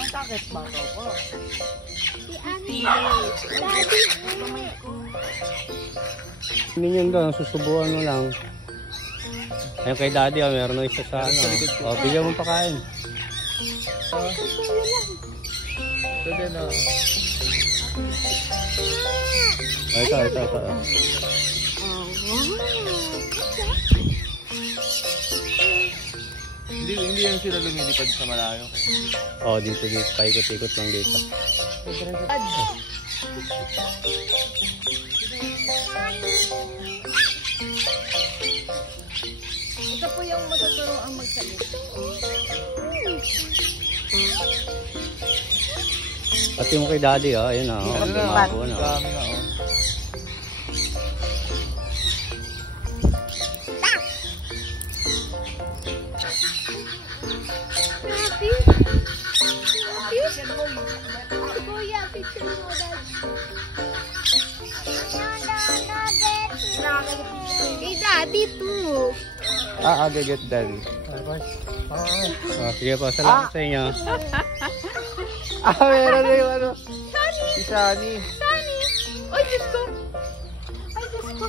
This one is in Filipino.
Masakit ba ito po? Si Ani. Daddy. Minyan doon, susubuan mo lang. Ayun kay daddy, oh, meron na isa sa ano. O, bigyan mo pakain. Pwede na. Ito. Hindi yan sila lumilipad sa malayo. Oh, dito. Paikot-ikot lang dito. Ito po yung matuturo ang magsalita. Pati mo kay daddy, oh. Ayun, oh. Ano na? Lumabo na. Dami na, oh. Happy? Kuya, picture mo, Daddy. Hey, Daddy, too. Get daddy. Oh, sige po, salamat sa inyo. Meron na yung ano. Si Sunny. Sunny. Ay, Diyos ko. Ay, Diyos ko.